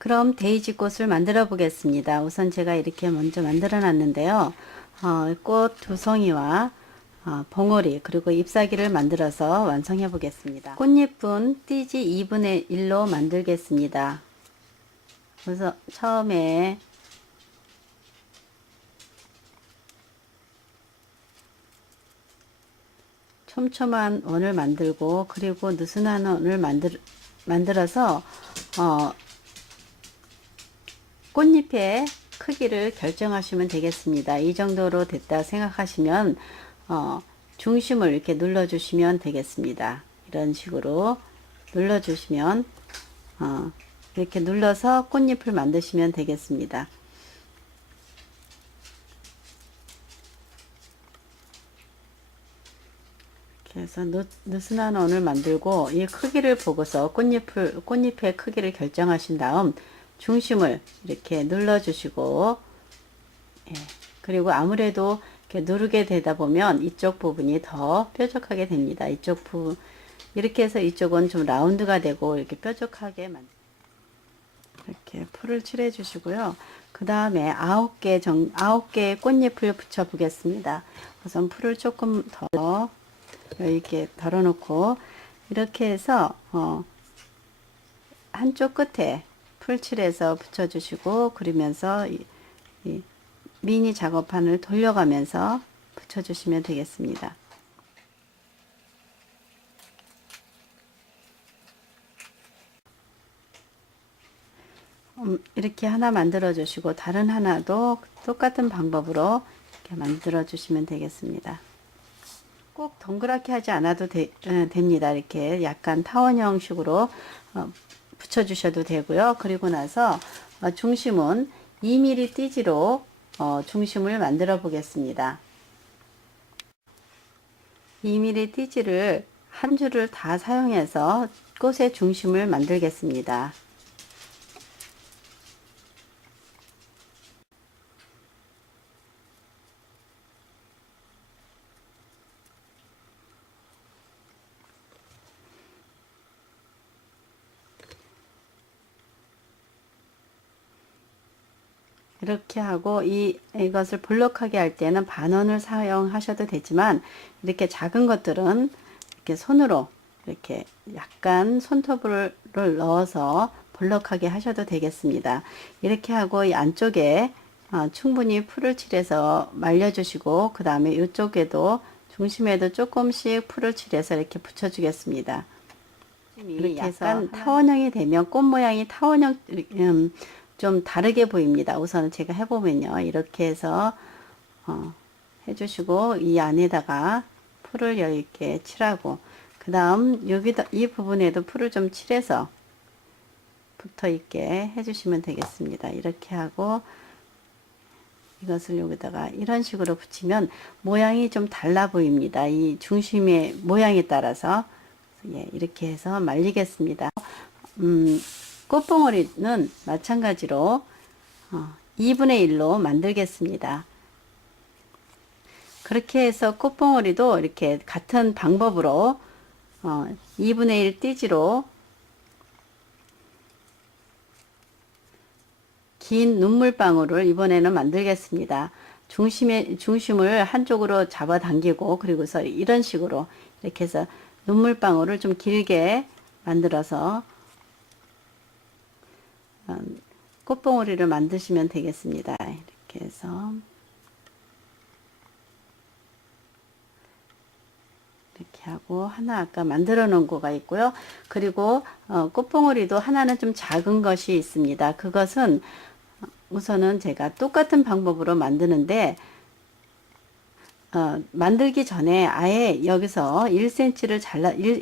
그럼 데이지 꽃을 만들어 보겠습니다. 우선 제가 이렇게 먼저 만들어 놨는데요. 꽃 두 송이와 봉오리 그리고 잎사귀를 만들어서 완성해 보겠습니다. 꽃잎은 띠지 2분의 1로 만들겠습니다. 그래서 처음에 촘촘한 원을 만들고 그리고 느슨한 원을 만들어서 꽃잎의 크기를 결정하시면 되겠습니다. 이 정도로 됐다 생각하시면 중심을 이렇게 눌러 주시면 되겠습니다. 이런 식으로 눌러 주시면 이렇게 눌러서 꽃잎을 만드시면 되겠습니다. 그래서 느슨한 원을 만들고 이 크기를 보고서 꽃잎의 크기를 결정하신 다음 중심을 이렇게 눌러 주시고, 예, 그리고 아무래도 이렇게 누르게 되다 보면 이쪽 부분이 더 뾰족하게 됩니다. 이쪽 부분 이렇게 해서 이쪽은 좀 라운드가 되고 이렇게 뾰족하게 이렇게 풀을 칠해 주시고요. 그 다음에 9개의 꽃잎을 붙여 보겠습니다. 우선 풀을 조금 더 이렇게 덜어놓고 이렇게 해서 한쪽 끝에 풀칠해서 붙여주시고, 그러면서 이 미니 작업판을 돌려가면서 붙여주시면 되겠습니다. 이렇게 하나 만들어 주시고 다른 하나도 똑같은 방법으로 이렇게 만들어 주시면 되겠습니다. 꼭 동그랗게 하지 않아도 됩니다. 이렇게 약간 타원형식으로 붙여 주셔도 되고요. 그리고 나서 중심은 2mm 띠지로 중심을 만들어 보겠습니다. 2mm 띠지를 한 줄을 다 사용해서 꽃의 중심을 만들겠습니다. 이렇게 하고 이것을 볼록하게 할 때는 반원을 사용하셔도 되지만, 이렇게 작은 것들은 이렇게 손으로 이렇게 약간 손톱을 넣어서 볼록하게 하셔도 되겠습니다. 이렇게 하고 이 안쪽에 충분히 풀을 칠해서 말려주시고, 그 다음에 이쪽에도 중심에도 조금씩 풀을 칠해서 이렇게 붙여주겠습니다. 이렇게 해서 타원형이 되면 꽃 모양이 타원형 좀 다르게 보입니다. 우선 제가 해보면요, 이렇게 해서 해주시고 이 안에다가 풀을 이렇게 칠하고, 그 다음 여기다 이 부분에도 풀을 좀 칠해서 붙어 있게 해주시면 되겠습니다. 이렇게 하고 이것을 여기다가 이런 식으로 붙이면 모양이 좀 달라 보입니다. 이 중심의 모양에 따라서. 예, 이렇게 해서 말리겠습니다. 꽃봉오리는 마찬가지로 2분의 1로 만들겠습니다. 그렇게 해서 꽃봉오리도 이렇게 같은 방법으로 2분의 1 띠지로 긴 눈물방울을 이번에는 만들겠습니다. 중심을 한쪽으로 잡아당기고, 그리고서 이런 식으로 이렇게 해서 눈물방울을 좀 길게 만들어서 꽃봉오리를 만드시면 되겠습니다. 이렇게 해서 이렇게 하고, 하나 아까 만들어 놓은 거가 있고요. 그리고 꽃봉오리도 하나는 좀 작은 것이 있습니다. 그것은 우선은 제가 똑같은 방법으로 만드는데, 만들기 전에 아예 여기서 1cm를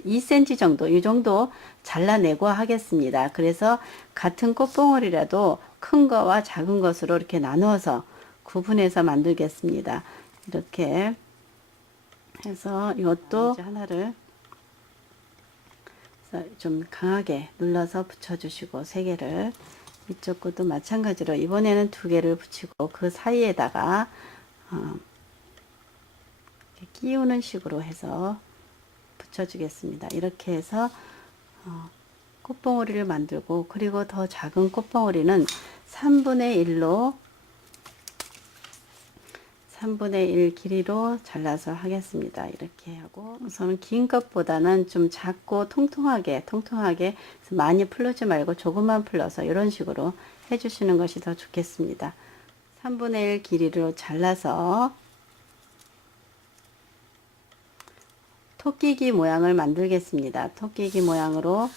2cm 정도, 이 정도 잘라내고 하겠습니다. 그래서 같은 꽃봉오리라도 큰 거와 작은 것으로 이렇게 나누어서 구분해서 만들겠습니다. 이렇게 해서 이것도 하나를 좀 강하게 눌러서 붙여주시고, 3개를 이쪽 것도 마찬가지로 이번에는 2개를 붙이고 그 사이에다가 끼우는 식으로 해서 붙여주겠습니다. 이렇게 해서 꽃봉오리를 만들고, 그리고 더 작은 꽃봉오리는 3분의 1로 3분의 1 길이로 잘라서 하겠습니다. 이렇게 하고, 우선 긴 것보다는 좀 작고 통통하게 많이 풀르지 말고 조금만 풀러서 이런 식으로 해주시는 것이 더 좋겠습니다. 3분의 1 길이로 잘라서 토끼기 모양을 만들겠습니다. 토끼기 모양으로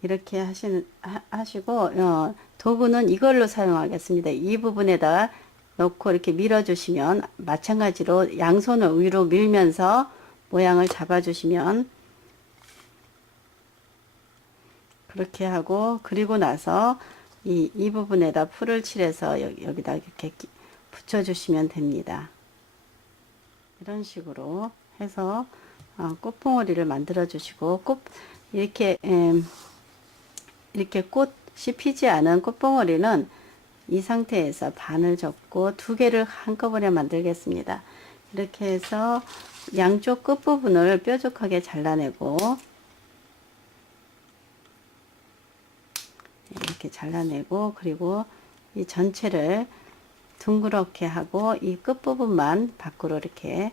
이렇게 하시고, 도구는 이걸로 사용하겠습니다. 이 부분에다가 넣고 이렇게 밀어주시면, 마찬가지로 양손을 위로 밀면서 모양을 잡아주시면, 그렇게 하고, 그리고 나서 이 부분에다 풀을 칠해서 여기다 이렇게 붙여주시면 됩니다. 이런 식으로 해서 꽃봉오리를 만들어 주시고, 이렇게 꽃이 피지 않은 꽃봉오리는 이 상태에서 반을 접고 2개를 한꺼번에 만들겠습니다. 이렇게 해서 양쪽 끝부분을 뾰족하게 잘라내고, 이렇게 잘라내고, 그리고 이 전체를 둥그렇게 하고 이 끝부분만 밖으로 이렇게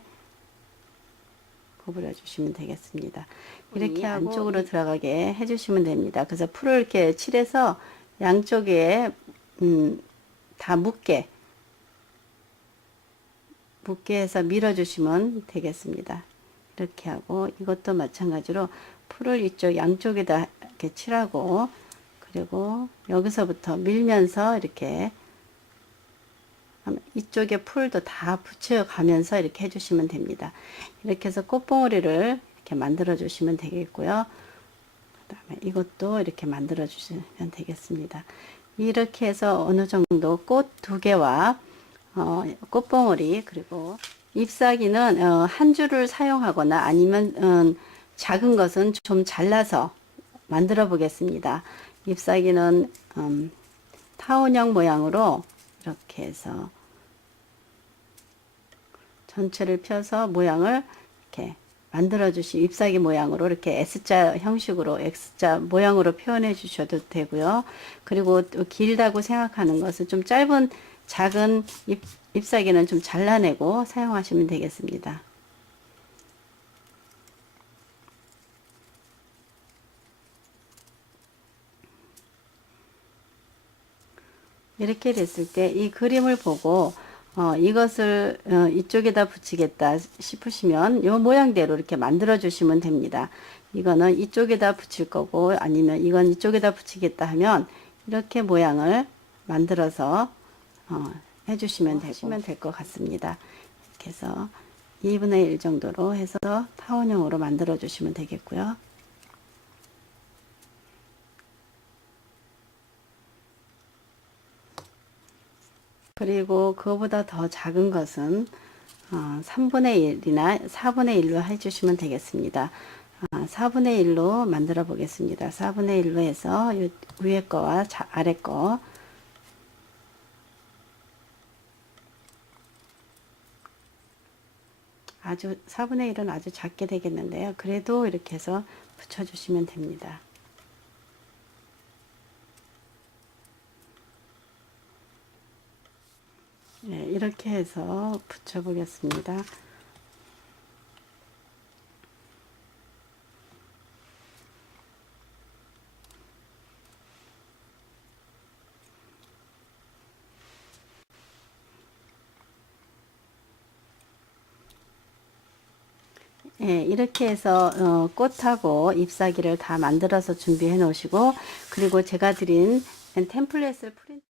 구부려 주시면 되겠습니다. 이렇게 하고 안쪽으로 들어가게 해주시면 됩니다. 그래서 풀을 이렇게 칠해서 양쪽에 다 묶게 해서 밀어주시면 되겠습니다. 이렇게 하고, 이것도 마찬가지로 풀을 이쪽 양쪽에다 이렇게 칠하고, 그리고 여기서부터 밀면서 이렇게 이쪽에 풀도 다 붙여가면서 이렇게 해주시면 됩니다. 이렇게 해서 꽃봉오리를 이렇게 만들어 주시면 되겠고요. 그 다음에 이것도 이렇게 만들어 주시면 되겠습니다. 이렇게 해서 어느 정도 꽃 2개와 꽃봉오리, 그리고 잎사귀는 한 줄을 사용하거나 아니면 작은 것은 좀 잘라서 만들어 보겠습니다. 잎사귀는 타원형 모양으로 이렇게 해서 전체를 펴서 모양을 이렇게 만들어 주시, 잎사귀 모양으로 이렇게 S자 형식으로 X자 모양으로 표현해 주셔도 되고요. 그리고 또 길다고 생각하는 것은 좀 짧은 작은 잎사귀는 좀 잘라내고 사용하시면 되겠습니다. 이렇게 됐을 때 이 그림을 보고 이것을 이쪽에다 붙이겠다 싶으시면 이 모양대로 이렇게 만들어 주시면 됩니다. 이거는 이쪽에다 붙일 거고, 아니면 이건 이쪽에다 붙이겠다 하면 이렇게 모양을 만들어서 해주시면 될 것 같습니다. 이렇게 해서 2분의 1 정도로 해서 타원형으로 만들어 주시면 되겠고요. 그리고 그거보다 더 작은 것은 3분의 1이나 4분의 1로 해주시면 되겠습니다. 4분의 1로 만들어 보겠습니다. 4분의 1로 해서 위에 거와 아래 거 아주 4분의 1은 아주 작게 되겠는데요. 그래도 이렇게 해서 붙여주시면 됩니다. 네, 이렇게 해서 붙여 보겠습니다. 예, 이렇게 해서 꽃하고 잎사귀를 다 만들어서 준비해 놓으시고, 그리고 제가 드린 템플릿을 프린트